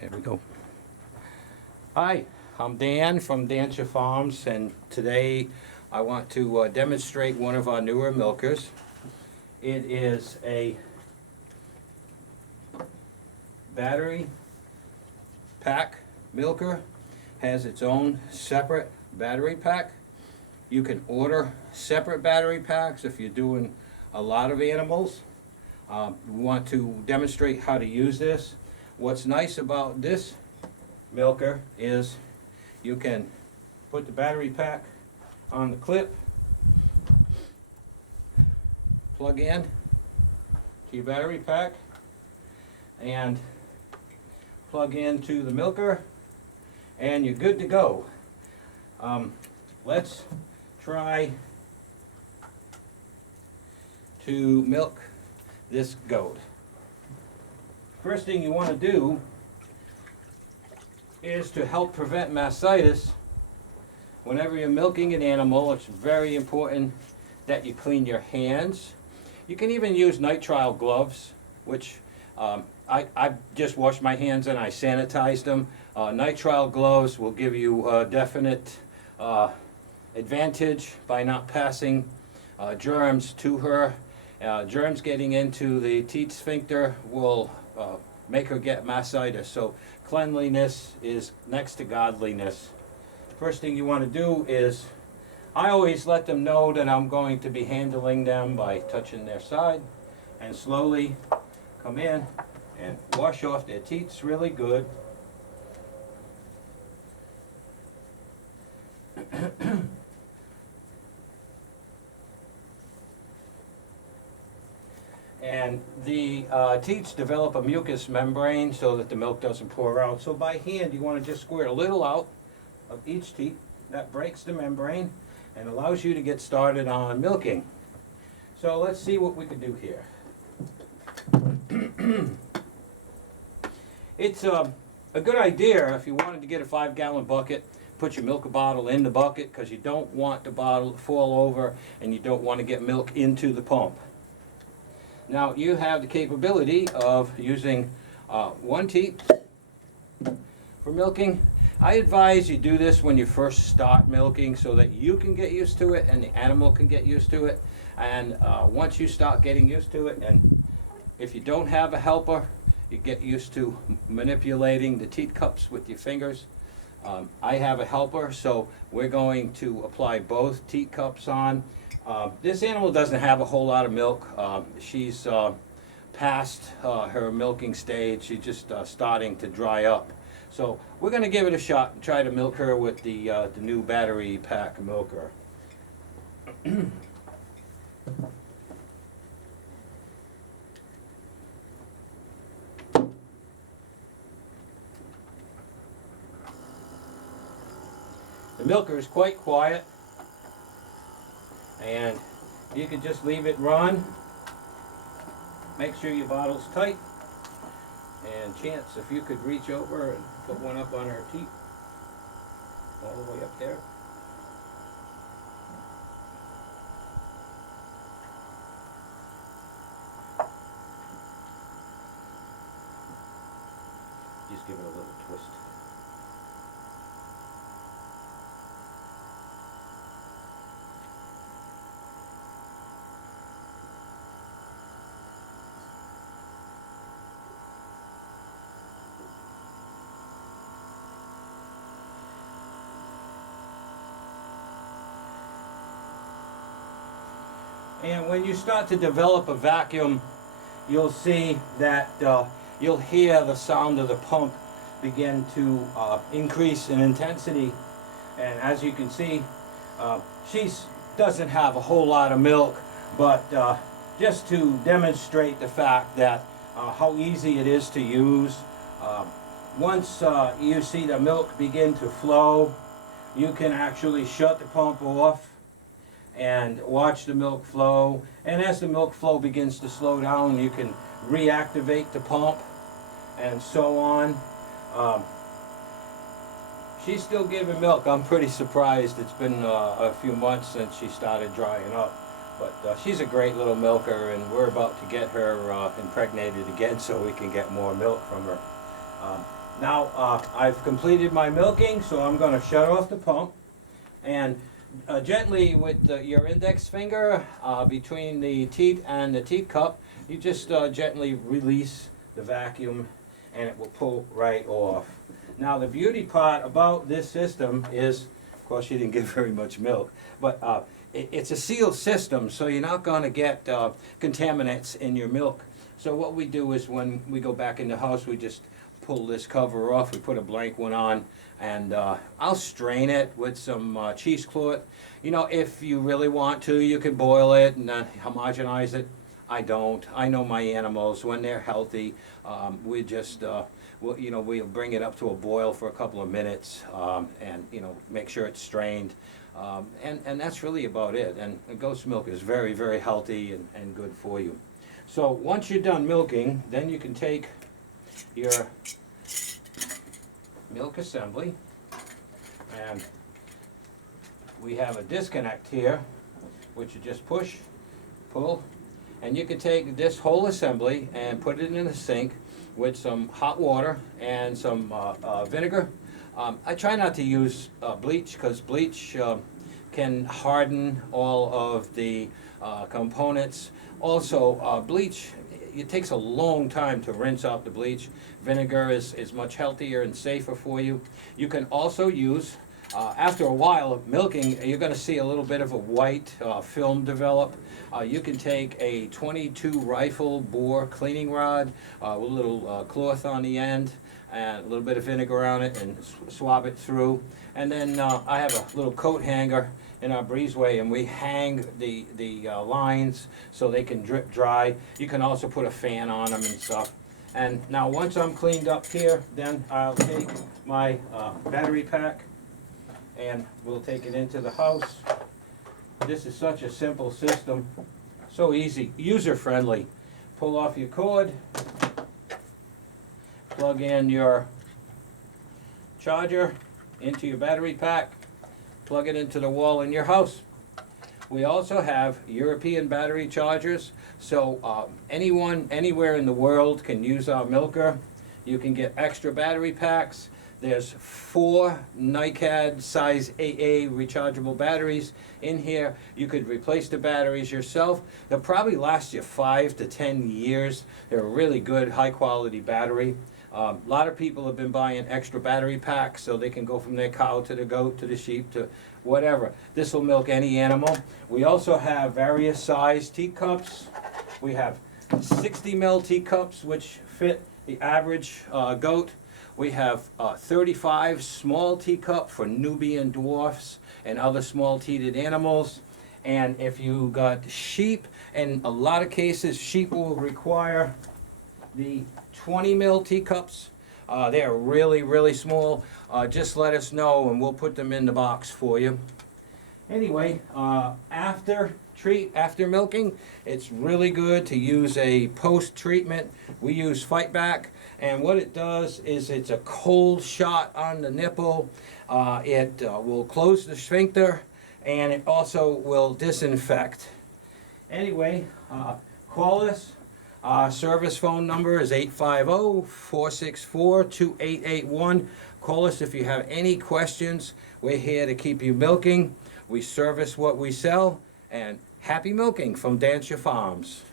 Here we go. Hi, I'm Dan from Dansha Farms, and today I want to demonstrate one of our newer milkers. It is a battery pack milker, has its own separate battery pack. You can order separate battery packs if you're doing a lot of animals. We want to demonstrate how to use this. What's nice about this milker is you can put the battery pack on the clip, plug in to your battery pack, and plug into the milker, and you're good to go. Let's try to milk this goat. First thing you want to do is to help prevent mastitis. Whenever you're milking an animal, it's very important that you clean your hands. You can even use nitrile gloves, which I just washed my hands and I sanitized them. Nitrile gloves will give you a definite advantage by not passing germs to her. Germs getting into the teat sphincter will make her get mastitis. So cleanliness is next to godliness. First thing you want to do is, I always let them know that I'm going to be handling them by touching their side, and slowly come in and wash off their teats really good. And the teats develop a mucous membrane so that the milk doesn't pour out. So by hand you want to just squirt a little out of each teat. That breaks the membrane and allows you to get started on milking. So let's see what we can do here. It's a good idea if you wanted to get a 5-gallon bucket, put your milk bottle in the bucket, because you don't want the bottle to fall over and you don't want to get milk into the pump. Now you have the capability of using one teat for milking. I advise you do this when you first start milking so that you can get used to it and the animal can get used to it. And once you start getting used to it, and if you don't have a helper, you get used to manipulating the teat cups with your fingers. I have a helper, so we're going to apply both teat cups on. This animal doesn't have a whole lot of milk. She's past her milking stage. She's just starting to dry up. So we're going to give it a shot and try to milk her with the new battery pack milker. The milker is quite quiet, and you can just leave it run. Make sure your bottle's tight. And Chance, if you could reach over and put one up on her teat, all the way up there. Just give it a little twist. And when you start to develop a vacuum, you'll see that you'll hear the sound of the pump begin to increase in intensity. And as you can see, she doesn't have a whole lot of milk, but just to demonstrate the fact that how easy it is to use, once you see the milk begin to flow, you can actually shut the pump off and watch the milk flow. And as the milk flow begins to slow down, you can reactivate the pump and so on. She's still giving milk. I'm pretty surprised. It's been a few months since she started drying up. But she's a great little milker, and we're about to get her impregnated again so we can get more milk from her. Now, I've completed my milking, so I'm going to shut off the pump. And gently with your index finger between the teat and the teat cup, you just gently release the vacuum and it will pull right off. Now the beauty part about this system is, of course she didn't get very much milk, but it's a sealed system, so you're not going to get contaminants in your milk. So what we do is when we go back in the house, we just pull this cover off, we put a blank one on, and I'll strain it with some cheesecloth. You know, if you really want to, you can boil it and homogenize it. I don't. I know my animals, when they're healthy, we just, we'll bring it up to a boil for a couple of minutes and, make sure it's strained. And that's really about it. And goat's milk is very, very healthy and good for you. So once you're done milking, then you can take your milk assembly, and we have a disconnect here, which you just push, pull, and you can take this whole assembly and put it in a sink with some hot water and some vinegar. I try not to use bleach, because bleach can harden all of the components. Also, bleach, it takes a long time to rinse out the bleach. Vinegar is much healthier and safer for you. You can also use, after a while of milking, you're going to see a little bit of a white film develop. You can take a 22 rifle bore cleaning rod with a little cloth on the end and a little bit of vinegar on it and swab it through. And then I have a little coat hanger in our breezeway, and we hang the lines so they can drip dry. You can also put a fan on them and stuff. And now once I'm cleaned up here, then I'll take my battery pack and we'll take it into the house. This is such a simple system, so easy, user-friendly. Pull off your cord, plug in your charger into your battery pack, plug it into the wall in your house. We also have European battery chargers, so anyone, anywhere in the world can use our milker. You can get extra battery packs. There's 4 NiCad size AA rechargeable batteries in here. You could replace the batteries yourself. They'll probably last you 5 to 10 years. They're a really good, high quality battery. A lot of people have been buying extra battery packs so they can go from their cow to the goat to the sheep to whatever. This will milk any animal. We also have various size teacups. We have 60 ml teacups, which fit the average goat. We have 35 small teacup for Nubian dwarfs and other small teated animals. And if you got sheep, in a lot of cases, sheep will require the 20 ml teacups. They're really, really small. Just let us know and we'll put them in the box for you. Anyway, after milking, it's really good to use a post-treatment. We use Fight Back, and what it does is it's a cold shot on the nipple. It will close the sphincter, and it also will disinfect. Anyway, call us. Our service phone number is 850-464-2881. Call us if you have any questions. We're here to keep you milking. We service what we sell, and happy milking from Dansha Farms.